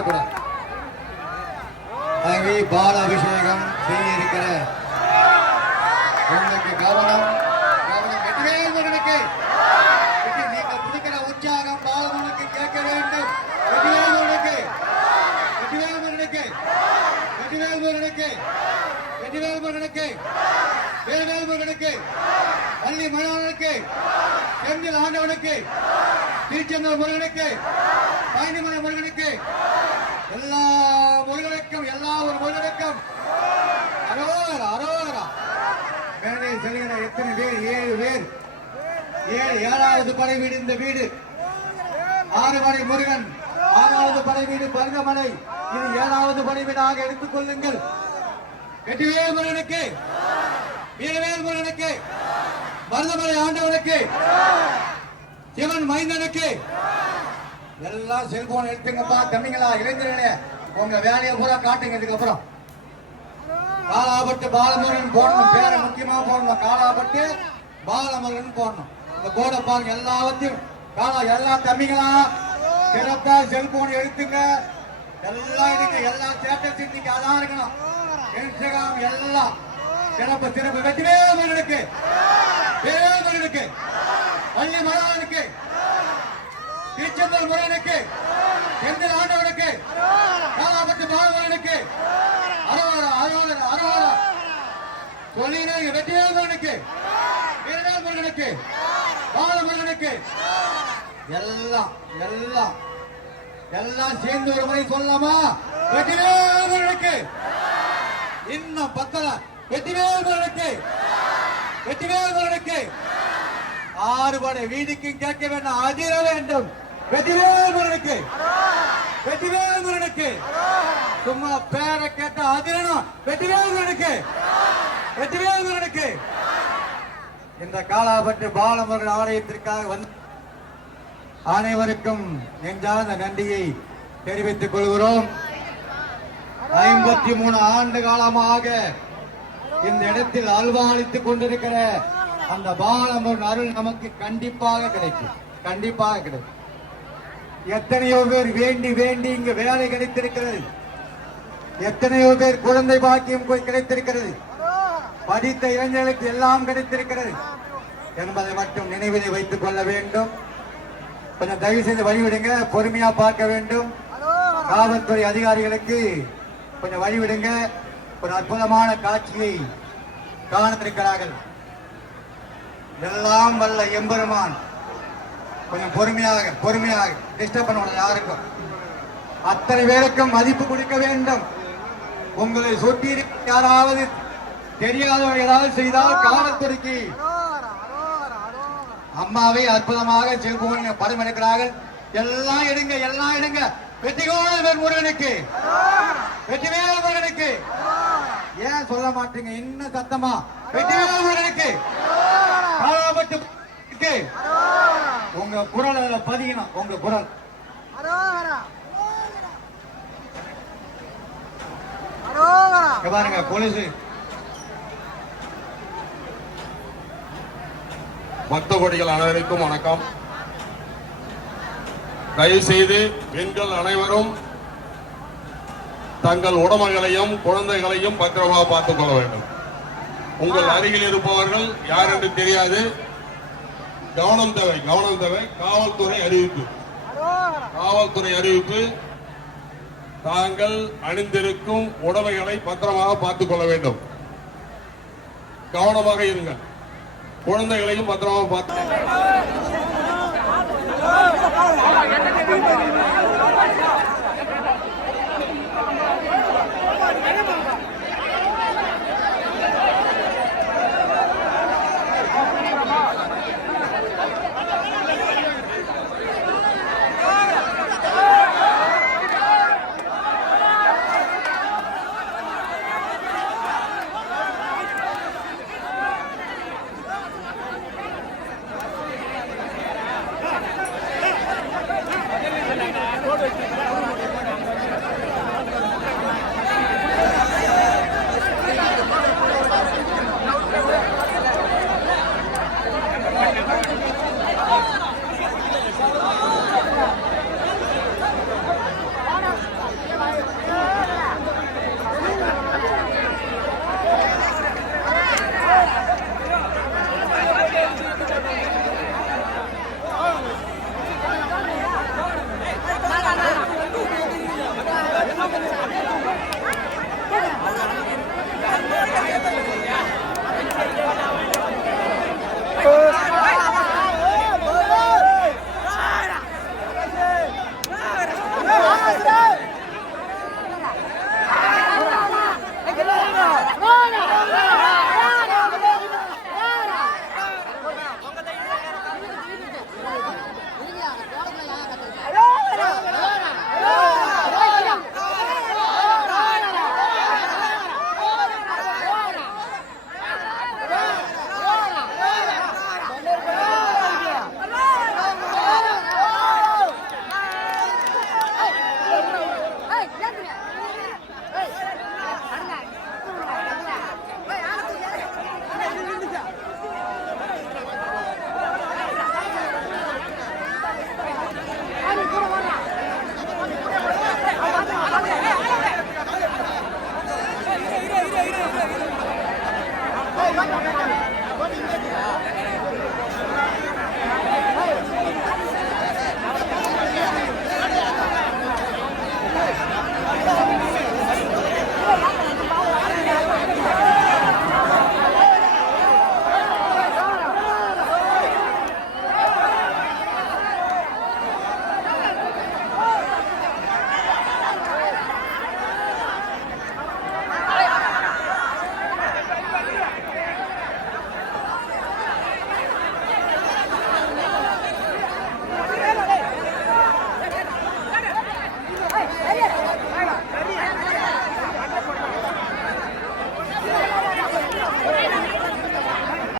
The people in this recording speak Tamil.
காட்டக்கூடாது. ஆகவே பால அபிஷேகம் செய்ய இருக்கிற உங்களுக்கு கவனம் கவனம். வெற்றிவேல் முருகனுக்கு நீங்கள் கொடுக்கிற உற்சாகம் பாலமுனுக்கு கேட்க வேண்டும். வெற்றிவேல் முருகனுக்கு வெற்றிவேல் முருகனுக்கு வெற்றிவேல் முருகனுக்கு வெற்றிவேல் முருகனுக்கு வேல்வேல் முருகனுக்கு பள்ளி மணவனுக்கு செந்தில் ஆண்டவனுக்கு திருச்செந்தூர் முருகனுக்கு பயணிமலை முருகனுக்கு எல்லா முருகனுக்கும் எல்லா ஒரு முருகனுக்கும் அரோகரா அரோகரா. மேலே செல்கிற எத்தனை பேர்? 7 பேர். 7வது படை வீடு இந்த வீடு. 6 படை முருகன், 6வது படை வீடு பருங்கமலை. இது 7வது படை வீடாக எடுத்துக் கொள்ளுங்கள். வெற்றிவேல் முருகனுக்கு வீரவேல் முருகனுக்கு மருதமலை ஆண்டவனுக்கு சிவன் மைந்தனுக்கு எல்லாம் செல்போன் எடுத்துங்கப்பா தம்பிங்களா, இளைஞர்களே உங்க வேலையை பூரா காட்டுங்க. இதுக்கப்புறம் காலாபட்டு பாலமுருகன் போடணும், பேரை முக்கியமா போடணும். காலாபட்டு பாலமுருகன் போடணும். இந்த போர்டை பாருங்க எல்லாத்தையும் எல்லா தம்பிங்களா சிறப்பா செல்போன் எடுத்துங்க. எல்லாம் எடுங்க. எல்லா ஸ்டேட்டஸ் இன்னைக்கு அதான் இருக்கணும். இன்ஸ்டாகிராம் எல்லாம் சிறப்பு சிறப்பு. வெற்றிவேல் முருகனுக்கு வேல் முருகனுக்கு பள்ளி மலவனுக்கு திருச்செந்தூர் முருகனுக்கு செந்தில் ஆண்டவனுக்கு காலாபட்டு பாலமுருகனுக்கு அரோகரா அரோகரா அரோகரா. சொல்லினே வெற்றிவேல் முருகனுக்கு வீரவேல் முருகனுக்கு பாலமுருகனுக்கு எல்லாம் எல்லாம் எல்லாம் சேர்ந்து ஒரு முறை சொல்லலாமா? வெற்றிவேல் முருகனுக்கு இன்னும் பத்தல. வெற்றிவேல் முருகனுக்கு வெற்றிவேல் முருகனுக்கு 6 படை வீடுக்கு கேட்க வேண்டும், அதிர வேண்டும். வெற்றிவேல் முருகனுக்கு வெற்றிவேல் முருகனுக்கு சும்மா பேரை கேட்ட அதிரணும். வெற்றிவேல் முருகனுக்கு வெற்றிவேல் முருகனுக்கு. இந்த காலாபட்டு பாலமுருகன் ஆலயத்திற்காக வந்து அனைவருக்கும் நெஞ்சார்ந்த நன்றியை தெரிவித்துக் கொள்கிறோம். 53 ஆண்டு காலமாக இந்த இடத்தில் அல்வாளித்துக் கொண்டிருக்கிற அந்த பாலமுருகன் அருள் நமக்கு கண்டிப்பாக கிடைக்கும், கண்டிப்பாக கிடைக்கும். எத்தனையோ பேர் வேண்டி வேண்டி இங்கு வேலை கிடைத்திருக்கிறது. எத்தனையோ பேர் குழந்தை பாக்கியம் கிடைத்திருக்கிறது. படித்த இளைஞர்களுக்கு எல்லாம் கிடைத்திருக்கிறது என்பதை மட்டும் நினைவிலே வைத்துக் கொள்ள வேண்டும். கொஞ்சம் தயவு செய்து வழிவிடுங்க, பொறுமையா பார்க்க வேண்டும். காவல்துறை அதிகாரிகளுக்கு கொஞ்சம் வழிவிடுங்க. ஒரு அற்புதமான காட்சியை காணவிருக்கிறார்கள். எல்லாம் வல்ல எம்பெருமான் கொஞ்சம் பொறுமையாக பொறுமையாக டிஸ்டர்ப் பண்ண யாருக்கும் அத்தனை பேருக்கும் மதிப்பு கொடுக்க வேண்டும். உங்களை சுற்றி யாராவது தெரியாதவர்கள் ஏதாவது செய்தால் காவல்துறைக்கு அம்மாவை அற்புதமாக செல்போன் படம் எடுக்கிறார்கள். எல்லாம் எடுங்க, எல்லாம் எடுங்க. வெற்றிவேல் முருகனுக்கு வெற்றிவேல் முருகனுக்கு. ஏன் சொல்ல மாட்டீங்க இன்னும் சத்தமா? வெற்றிவேல் முருகனுக்கு உங்க குரல் பதியணும். உங்க குரல் பாருங்க. போலீஸ் பக்த கோடிகள் அனைவருக்கும் வணக்கம். தயவு செய்து பெண்கள் அனைவரும் தங்கள் உடமைகளையும் குழந்தைகளையும் பத்திரமாக பார்த்துக் கொள்ள வேண்டும். உங்கள் அருகில் இருப்பவர்கள் யார் என்று தெரியாது. கவனம் தேவை, கவனம் தேவை. காவல்துறை அறிவிப்பு, காவல்துறை அறிவிப்பு. தாங்கள் அணிந்திருக்கும் உடைமைகளை பத்திரமாக பார்த்துக் கொள்ள வேண்டும். கவனமாக இருங்கள். குழந்தைகளையும் பத்திரமாக பார்த்து